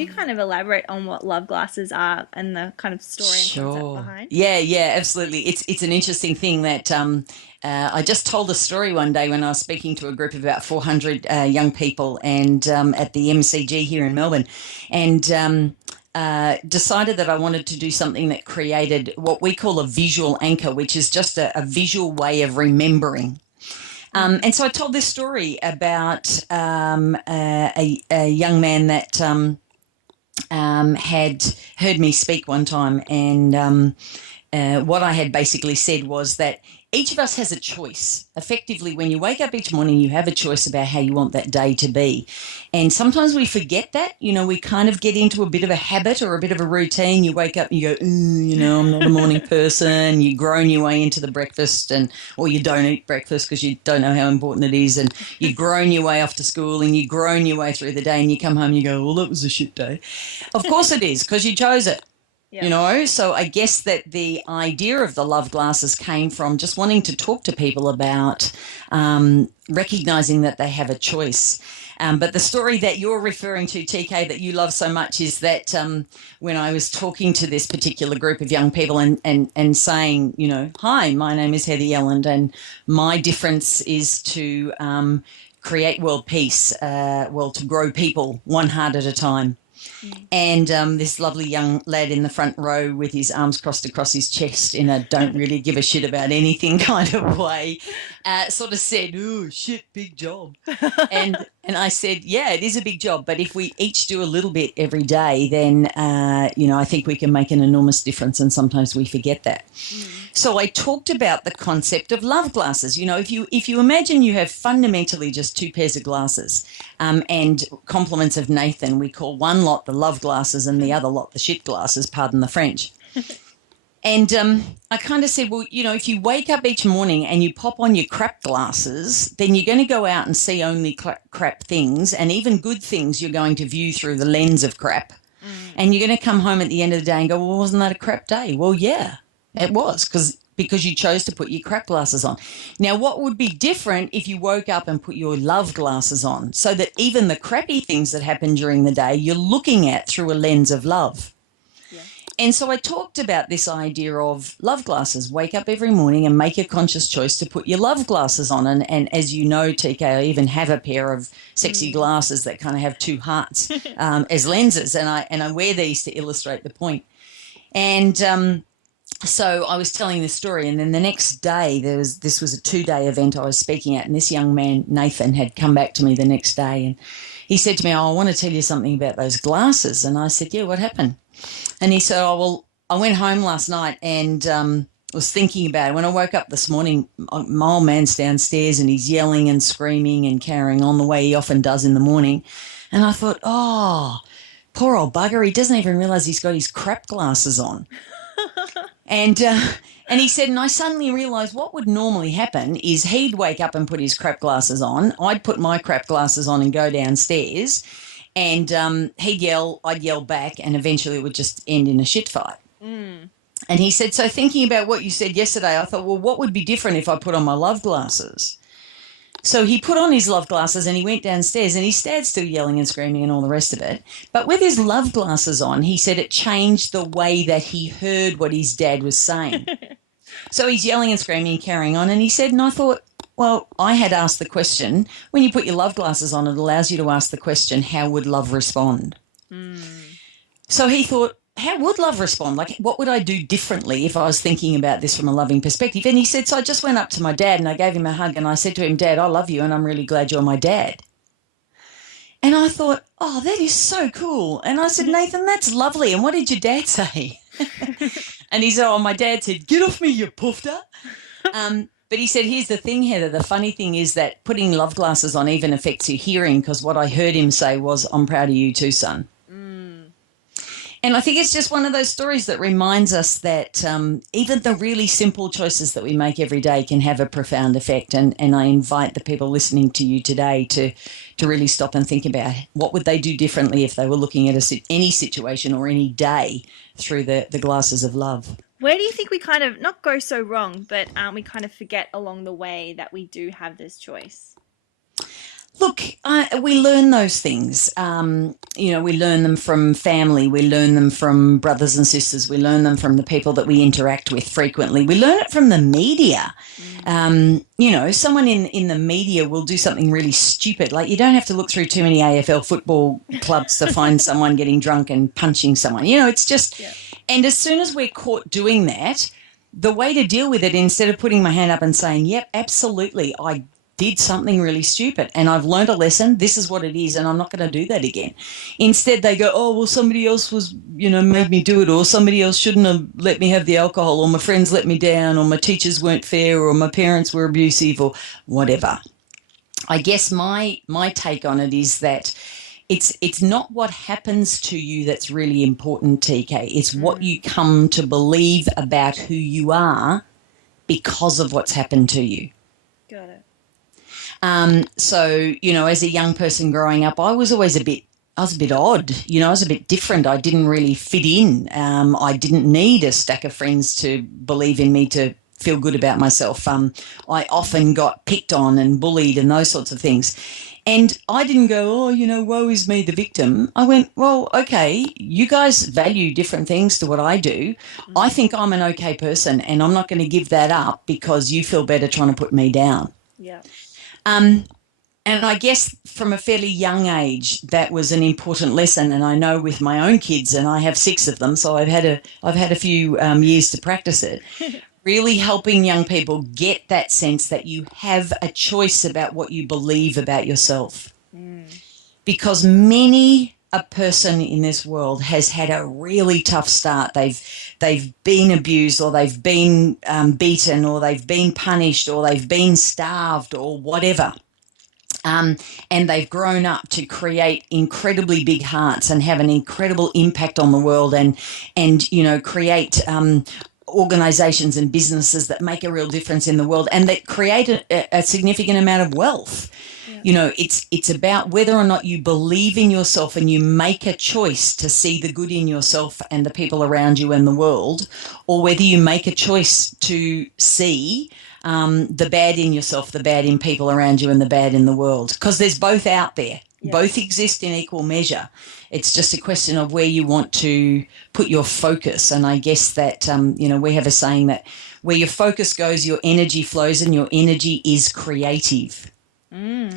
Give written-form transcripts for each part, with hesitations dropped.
you kind of elaborate on what love glasses are and the kind of story and concept Sure. behind? Yeah, absolutely. It's an interesting thing that I just told a story one day when I was speaking to a group of about 400 young people and at the MCG here in Melbourne, and decided that I wanted to do something that created what we call a visual anchor, which is just a visual way of remembering. And so I told this story about a young man that had heard me speak one time, and what I had basically said was that each of us has a choice. Effectively, when you wake up each morning, you have a choice about how you want that day to be. And sometimes we forget that. We kind of get into a bit of a habit or a bit of a routine. You wake up and you go, I'm not a morning person. You groan your way into the breakfast, or you don't eat breakfast because you don't know how important it is. And you groan your way off to school and you groan your way through the day and you come home and you go, well, that was a shit day. Of course it is, because you chose it. Yeah. So I guess that the idea of the love glasses came from just wanting to talk to people about recognizing that they have a choice. But the story that you're referring to, TK, that you love so much is that when I was talking to this particular group of young people and saying, hi, my name is Heather Yelland, and my difference is to create world peace, to grow people one heart at a time. And this lovely young lad in the front row with his arms crossed across his chest in a don't really give a shit about anything kind of way sort of said, oh, shit, big job. And I said, yeah, it is a big job, but if we each do a little bit every day, then, I think we can make an enormous difference, and sometimes we forget that. So I talked about the concept of love glasses. If you imagine you have fundamentally just two pairs of glasses, and compliments of Nathan, we call one lot the love glasses and the other lot the shit glasses, pardon the French. And I kind of said, well, if you wake up each morning and you pop on your crap glasses, then you're going to go out and see only crap things, and even good things you're going to view through the lens of crap. And you're going to come home at the end of the day and go, well, wasn't that a crap day? Well, yeah, it was, because you chose to put your crap glasses on. Now, what would be different if you woke up and put your love glasses on, so that even the crappy things that happen during the day, you're looking at through a lens of love? Yeah. And so I talked about this idea of love glasses. Wake up every morning and make a conscious choice to put your love glasses on. And as you know, TK, I even have a pair of sexy glasses that kind of have two hearts as lenses, and I wear these to illustrate the point. And so I was telling this story, and then the next day this was a 2-day event I was speaking at, and this young man, Nathan, had come back to me the next day, and he said to me, I want to tell you something about those glasses. And I said, yeah, what happened? And he said, oh, well, I went home last night and was thinking about it. When I woke up this morning, my old man's downstairs and he's yelling and screaming and carrying on the way he often does in the morning. And I thought, oh, poor old bugger, he doesn't even realise he's got his crap glasses on. And he said, and I suddenly realised what would normally happen is he'd wake up and put his crap glasses on. I'd put my crap glasses on and go downstairs, and he'd yell, I'd yell back, and eventually it would just end in a shit fight. And he said, so thinking about what you said yesterday, I thought, well, what would be different if I put on my love glasses? So he put on his love glasses and he went downstairs, and his dad's still yelling and screaming and all the rest of it. But with his love glasses on, he said it changed the way that he heard what his dad was saying. So he's yelling and screaming and carrying on. And he said, and I thought, well, I had asked the question, when you put your love glasses on, it allows you to ask the question, how would love respond? So he thought, how would love respond? Like, what would I do differently if I was thinking about this from a loving perspective? And he said, so I just went up to my dad and I gave him a hug and I said to him, Dad, I love you and I'm really glad you're my dad. And I thought, oh, that is so cool. And I said, Nathan, that's lovely. And what did your dad say? And he said, oh, my dad said, get off me, you poofter. But he said, here's the thing, Heather, the funny thing is that putting love glasses on even affects your hearing, because what I heard him say was, I'm proud of you too, son. And I think it's just one of those stories that reminds us that even the really simple choices that we make every day can have a profound effect. And I invite the people listening to you today to really stop and think about what would they do differently if they were looking at any situation or any day through the glasses of love. Where do you think we kind of not go so wrong, but we kind of forget along the way that we do have this choice? Look, we learn those things. We learn them from family. We learn them from brothers and sisters. We learn them from the people that we interact with frequently. We learn it from the media. Someone in the media will do something really stupid. Like, you don't have to look through too many AFL football clubs to find someone getting drunk and punching someone. It's just, and as soon as we're caught doing that, the way to deal with it, instead of putting my hand up and saying, yep, absolutely, I did something really stupid and I've learned a lesson, this is what it is, and I'm not going to do that again. Instead, they go, oh, well, somebody else was, made me do it, or somebody else shouldn't have let me have the alcohol, or my friends let me down, or my teachers weren't fair, or my parents were abusive, or whatever. I guess my take on it is that it's not what happens to you that's really important, TK. It's what you come to believe about who you are because of what's happened to you. Got it. As a young person growing up, I was always a bit odd. I was a bit different. I didn't really fit in. I didn't need a stack of friends to believe in me to feel good about myself. I often got picked on and bullied and those sorts of things. And I didn't go, woe is me, the victim. I went, well, okay, you guys value different things to what I do. I think I'm an okay person, and I'm not going to give that up because you feel better trying to put me down. Yeah. And I guess from a fairly young age, that was an important lesson. And I know with my own kids, and I have 6 of them, so I've had a few years to practice it. Really helping young people get that sense that you have a choice about what you believe about yourself. Because many a person in this world has had a really tough start. They've been abused, or they've been beaten, or they've been punished, or they've been starved, or whatever. And they've grown up to create incredibly big hearts and have an incredible impact on the world, and create organizations and businesses that make a real difference in the world, and that create a significant amount of wealth. It's about whether or not you believe in yourself and you make a choice to see the good in yourself and the people around you and the world, or whether you make a choice to see the bad in yourself, the bad in people around you, and the bad in the world. Because there's both out there. Yeah. Both exist in equal measure. It's just a question of where you want to put your focus. And I guess that, we have a saying that where your focus goes, your energy flows, and your energy is creative. I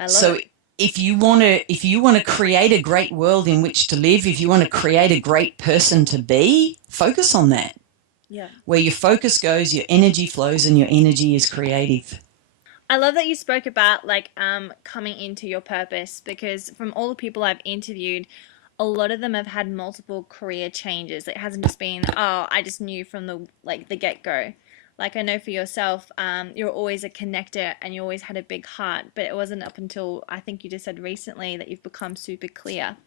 love so it. If you want to create a great world in which to live, if you want to create a great person to be, focus on that. Yeah. Where your focus goes, your energy flows, and your energy is creative. I love that you spoke about coming into your purpose, because from all the people I've interviewed, a lot of them have had multiple career changes. It hasn't just been, oh, I just knew from the get-go. Like, I know for yourself, you're always a connector and you always had a big heart, but it wasn't up until, I think you just said recently, that you've become super clear.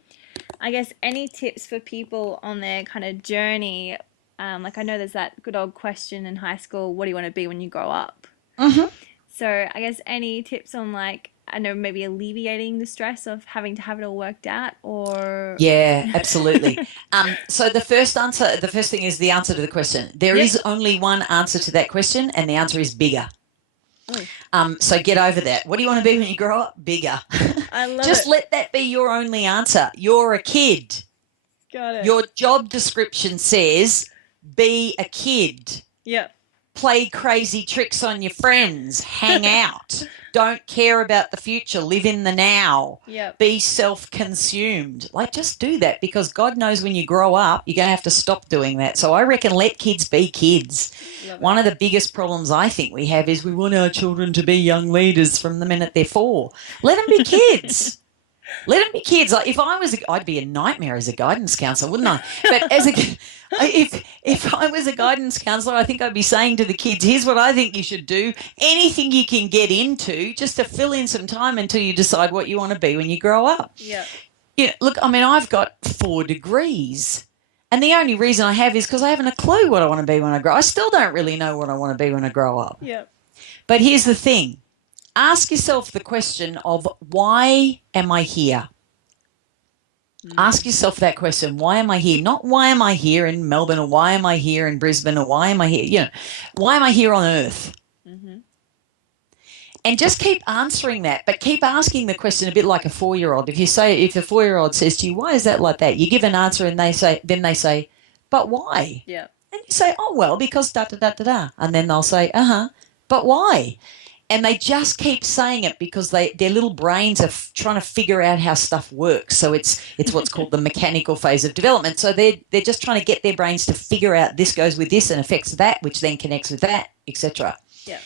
I guess any tips for people on their kind of journey? I know there's that good old question in high school, what do you want to be when you grow up? Mm-hmm. So I guess any tips on maybe alleviating the stress of having to have it all worked out, or? Yeah, absolutely. So the first thing is the answer to the question. There is only one answer to that question, and the answer is bigger. So get over that. What do you want to be when you grow up? Bigger. I love Just it. let that be your only answer. You're a kid. Got it. Your job description says be a kid. Yep. Play crazy tricks on your friends, hang out, don't care about the future, live in the now, be self-consumed. Just do that, because God knows when you grow up, you're going to have to stop doing that. So I reckon let kids be kids. One of the biggest problems I think we have is we want our children to be young leaders from the minute they're 4. Let them be kids. Let them be kids. If I was, I'd be a nightmare as a guidance counsellor, wouldn't I? But if I was a guidance counsellor, I think I'd be saying to the kids, here's what I think you should do. Anything you can get into, just to fill in some time until you decide what you want to be when you grow up. Yeah. Look, I've got 4 degrees, and the only reason I have is because I haven't a clue what I want to be when I grow up. I still don't really know what I want to be when I grow up. Yeah. But here's the thing. Ask yourself the question of, why am I here? Ask yourself that question. Why am I here? Not why am I here in Melbourne, or why am I here in Brisbane, or why am I here? Why am I here on Earth? And just keep answering that, but keep asking the question a bit like a 4-year-old. If a 4-year-old says to you, why is that like that? You give an answer and they say, but why? Yeah. And you say, oh, well, because da, da, da, da, da. And then they'll say, but why? And they just keep saying it because their little brains are trying to figure out how stuff works. So it's what's called the mechanical phase of development. So they're just trying to get their brains to figure out this goes with this and affects that, which then connects with that, etc. Yeah.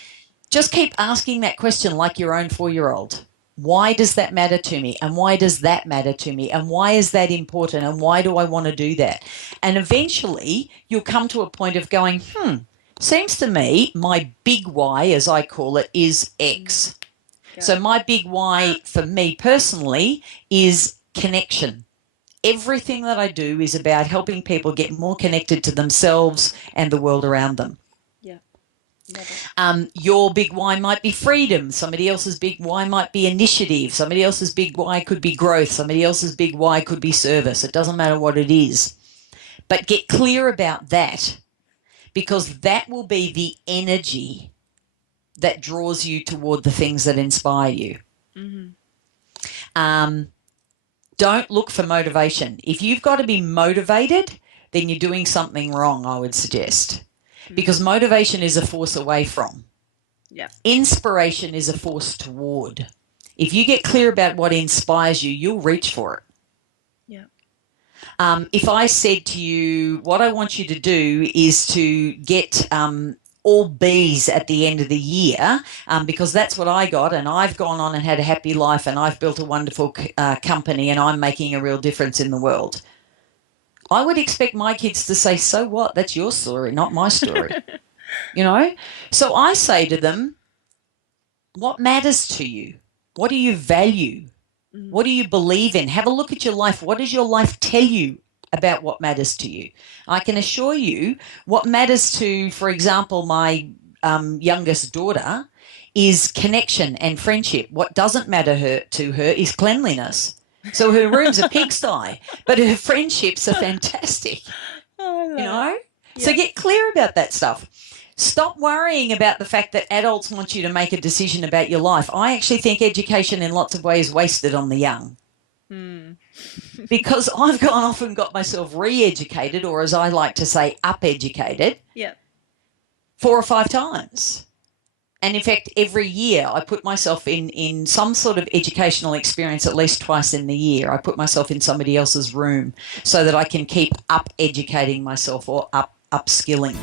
Just keep asking that question like your own 4-year-old. Why does that matter to me? And why does that matter to me? And why is that important? And why do I want to do that? And eventually you'll come to a point of going, seems to me my big why, as I call it, is X. Yeah. So my big why for me personally is connection. Everything that I do is about helping people get more connected to themselves and the world around them. Yeah. Your big why might be freedom. Somebody else's big why might be initiative. Somebody else's big why could be growth. Somebody else's big why could be service. It doesn't matter what it is. But get clear about that, because that will be the energy that draws you toward the things that inspire you. Mm-hmm. Don't look for motivation. If you've got to be motivated, then you're doing something wrong, I would suggest. Because motivation is a force away from. Yeah. Inspiration is a force toward. If you get clear about what inspires you, you'll reach for it. Yeah. If I said to you, what I want you to do is to get all Bs at the end of the year, because that's what I got, and I've gone on and had a happy life, and I've built a wonderful company, and I'm making a real difference in the world. I would expect my kids to say, so what? That's your story, not my story. You know? So I say to them, what matters to you? What do you value? What do you believe in? Have a look at your life. What does your life tell you about what matters to you? I can assure you what matters to, for example, my youngest daughter is connection and friendship. What doesn't matter to her is cleanliness. So her room's a pigsty, but her friendships are fantastic. Oh, you know? Yeah. So get clear about that stuff. Stop worrying about the fact that adults want you to make a decision about your life. I actually think education in lots of ways wasted on the young. Because I've gone off and got myself re-educated, or as I like to say, up-educated, 4 or 5 times. And in fact, every year I put myself in some sort of educational experience at least twice in the year. I put myself in somebody else's room so that I can keep up-educating myself or upskilling.